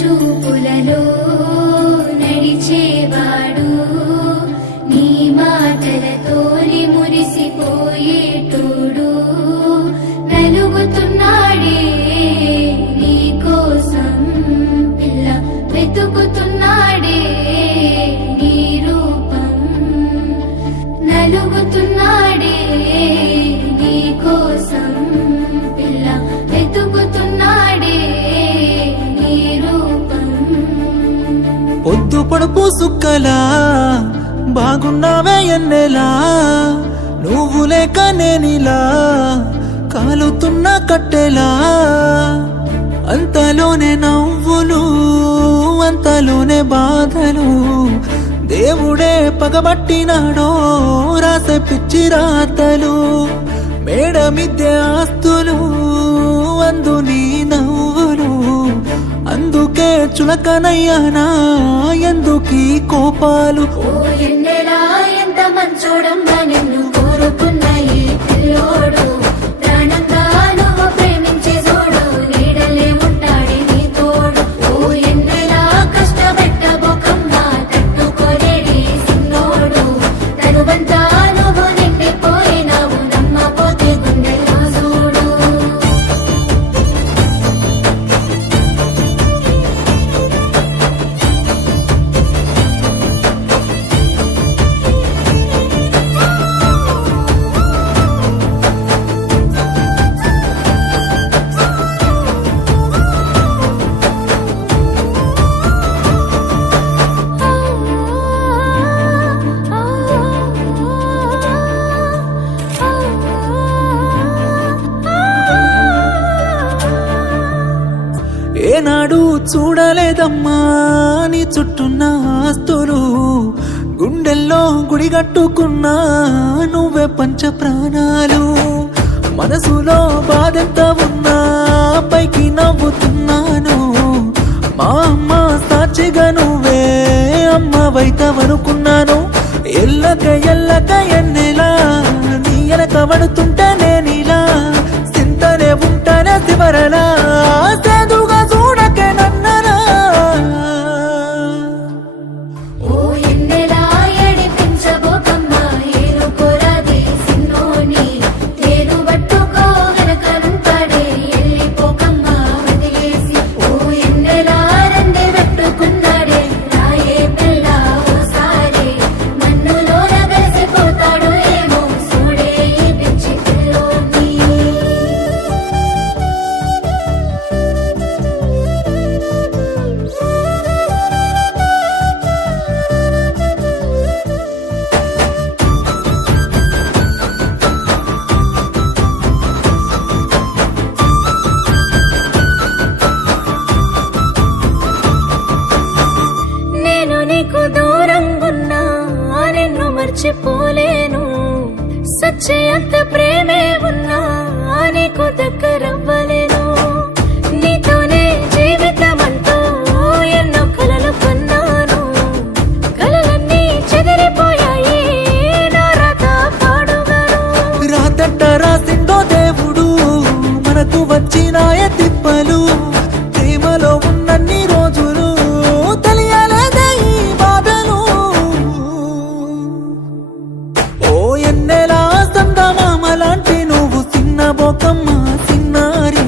చూపులలో నడిచేవాడు నీ మాటలతోని మురిసిపోయేటోడు నలుగుతున్నాడే నీ కోసం పిల్ల వెతుకుతున్నాడే నీ రూపం నలుగుతున్నాడే నీ కోసం పిల్ల వెతుకుతున్నాడే నీ రూపం పొద్దు పొడుపు సుక్కలా బాగున్నావే ఎన్నెలా నువ్వు లేక నేనిలా కాలుతున్న కట్టెలా అంతలోనే నవ్వులు అంతలోనే బాధలు దేవుడే పగబట్టినాడో రాసే పిచ్చి రాతలు మేడ మిద్దె ఆస్తులు అందు నీ నవ్వులు అందుకే చులకనయ్యానా ఎందుకీ కోపాలు ఓ ఎన్నెలా ఎంత మంచోడమ్మా నిన్ను కోరుకున్న ఈ పిల్లోడు ప్రాణంగా నువ్వు ప్రేమించే జోడు నీడలే ఉంటాడే నీ తోడు ఓ ఎన్నెలా కష్టపెట్టబోకమ్మా తట్టుకోలేడి సిన్నోడు తనువంతా నువ్వు నిండిపోయినావు నమ్మపోతే గుండెల్లో చూడు ఏనాడు చూడలేదమ్మా నీ చుట్టున్న ఆస్తులు గుండెల్లో గుడిగట్టుకున్నా నువ్వే పంచ ప్రాణాలు మనసులో బాధెంత ఉన్నా పైకి నవ్వుతున్నాను మా అమ్మ సాక్షిగా నువ్వే అమ్మవైతవనుకున్నాను ఎల్లక ఎల్లక ఎన్నెలా నీ ఎనక పడుతుంటే నేనిలా చింతనే ఉంటానే చివరలా సేదుగా చూడకే నన్నలా ఓ ఎన్నెలా ఏడిపించబోకమ్మా ఏరుకోరాదే సిన్నోని తేరు పట్టుకో వెనకనుంటాడే వెళ్ళిపోకమ్మా వదిలేసి ఓ ఎన్నెలా రెండే పెట్టుకున్నాడే రాయే పిల్ల ఓసారి మన్నులోన కలిసిపోతాడు ఏమో చూడే ఈ పిచ్చి పిల్లోని నేను నీకు దూరంగున్నా నిన్ను మర్చిపోలేను సచ్చేంత ప్రేమే ఉన్నా నీకు దగ్గరవ్వలేను నీతోనే జీవితమంటూ ఎన్నో కలలు కన్నాను కలలన్నీ చెదిరిపోయాయి నా రాత పాడుగాను రాతట్ట రాసిందో దేవుడు మనకు వచ్చినాయ తిప్పలు ప్రేమలో ఉన్నన్ని రోజులు తెలియలేదే ఈ బాధలు ఓ ఎన్నెలా సందమామ లాంటి నువ్వు చిన్న బొకమ్మ చిన్నారి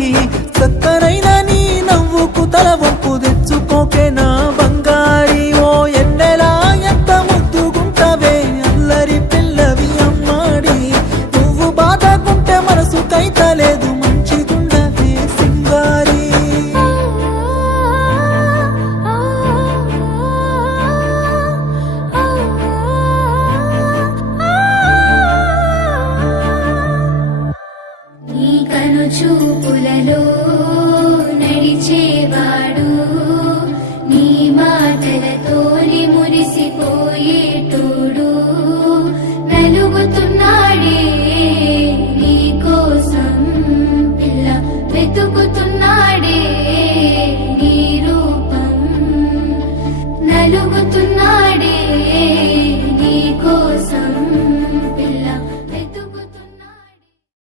చక్కనైన నీ నవ్వుకు తల వంపు తెచ్చుకోకే నా బంగారి ఓ ఎన్నెలా ఎంత ముద్దుగుంటవే అల్లరి పిల్లవి అమ్మాడి నువ్వు బాధకుంటే మనసు కైతలేదు మంచిగుండవే సింగారి నీ కను చూపులలో